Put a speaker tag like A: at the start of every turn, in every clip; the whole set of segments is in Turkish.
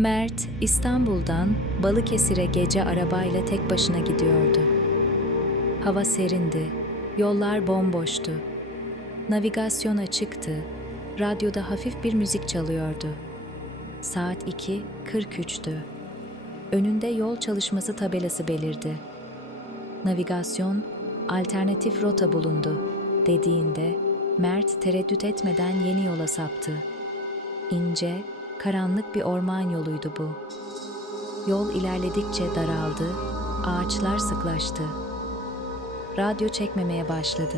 A: Mert İstanbul'dan Balıkesir'e gece arabayla tek başına gidiyordu. Hava serindi, yollar bomboştu. Navigasyon açıktı, radyoda hafif bir müzik çalıyordu. Saat 2.43'tü. Önünde yol çalışması tabelası belirdi. Navigasyon, alternatif rota bulundu dediğinde Mert tereddüt etmeden yeni yola saptı. İnce, karanlık bir orman yoluydu bu. Yol ilerledikçe daraldı, ağaçlar sıklaştı. Radyo çekmemeye başladı.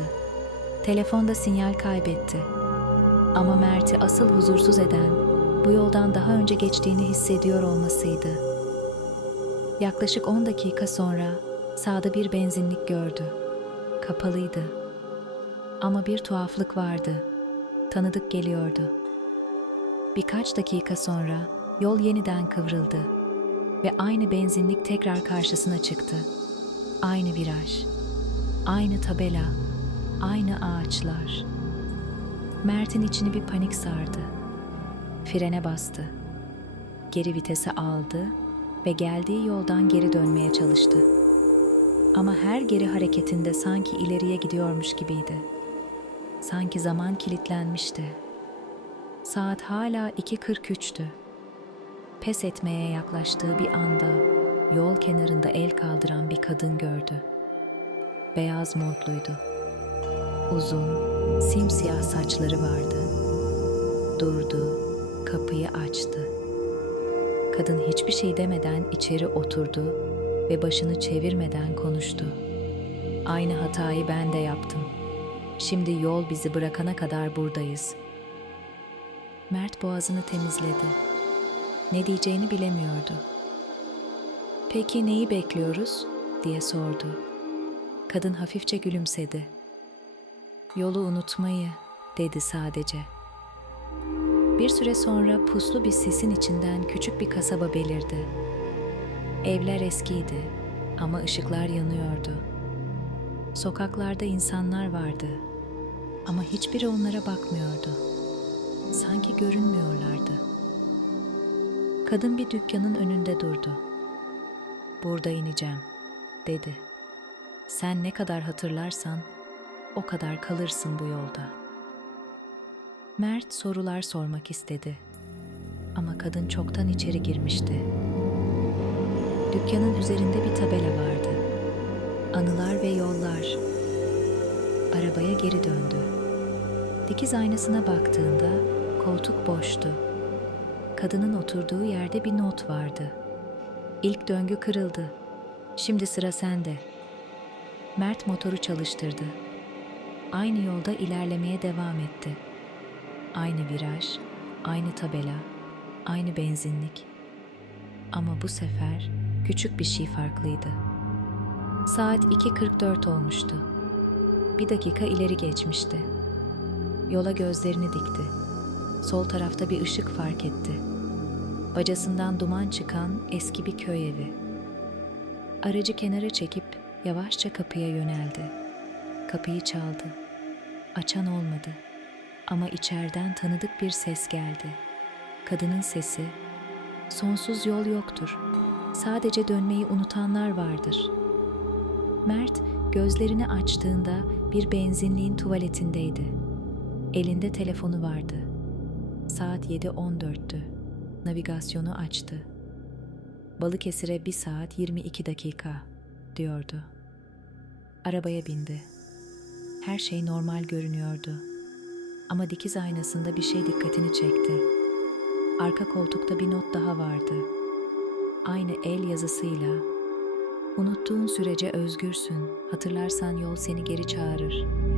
A: Telefonda sinyal kaybetti. Ama Mert'i asıl huzursuz eden bu yoldan daha önce geçtiğini hissediyor olmasıydı. Yaklaşık 10 dakika sonra sağda bir benzinlik gördü. Kapalıydı. Ama bir tuhaflık vardı. Tanıdık geliyordu. Birkaç dakika sonra yol yeniden kıvrıldı ve aynı benzinlik tekrar karşısına çıktı. Aynı viraj, aynı tabela, aynı ağaçlar. Mert'in içini bir panik sardı. Frene bastı. Geri vitese aldı ve geldiği yoldan geri dönmeye çalıştı. Ama her geri hareketinde sanki ileriye gidiyormuş gibiydi. Sanki zaman kilitlenmişti. Saat hala 2.43'tü. Pes etmeye yaklaştığı bir anda yol kenarında el kaldıran bir kadın gördü. Beyaz montluydu. Uzun, simsiyah saçları vardı. Durdu, kapıyı açtı. Kadın hiçbir şey demeden içeri oturdu ve başını çevirmeden konuştu. Aynı hatayı ben de yaptım. Şimdi yol bizi bırakana kadar buradayız. Mert boğazını temizledi. Ne diyeceğini bilemiyordu. Peki neyi bekliyoruz? diye sordu. Kadın hafifçe gülümsedi. Yolu unutmayı dedi sadece. Bir süre sonra puslu bir sisin içinden küçük bir kasaba belirdi. Evler eskiydi ama ışıklar yanıyordu. Sokaklarda insanlar vardı ama hiçbiri onlara bakmıyordu. Sanki görünmüyorlardı. Kadın bir dükkanın önünde durdu. Burada ineceğim, dedi. Sen ne kadar hatırlarsan o kadar kalırsın bu yolda. Mert sorular sormak istedi. Ama kadın çoktan içeri girmişti. Dükkanın üzerinde bir tabela vardı. Anılar ve yollar. Arabaya geri döndü. Dikiz aynasına baktığında koltuk boştu. Kadının oturduğu yerde bir not vardı. İlk döngü kırıldı. Şimdi sıra sende. Mert motoru çalıştırdı. Aynı yolda ilerlemeye devam etti. Aynı viraj, aynı tabela, aynı benzinlik. Ama bu sefer küçük bir şey farklıydı. Saat 2.44 olmuştu. Bir dakika ileri geçmişti. Yola gözlerini dikti. Sol tarafta bir ışık fark etti. Bacasından duman çıkan eski bir köy evi. Aracı kenara çekip yavaşça kapıya yöneldi. Kapıyı çaldı. Açan olmadı. Ama içeriden tanıdık bir ses geldi. Kadının sesi, "Sonsuz yol yoktur. Sadece dönmeyi unutanlar vardır." Mert gözlerini açtığında bir benzinliğin tuvaletindeydi. Elinde telefonu vardı. Saat 7.14'tü. Navigasyonu açtı. Balıkesir'e 1 saat 22 dakika diyordu. Arabaya bindi. Her şey normal görünüyordu. Ama dikiz aynasında bir şey dikkatini çekti. Arka koltukta bir not daha vardı. Aynı el yazısıyla Unuttuğun sürece özgürsün. Hatırlarsan yol seni geri çağırır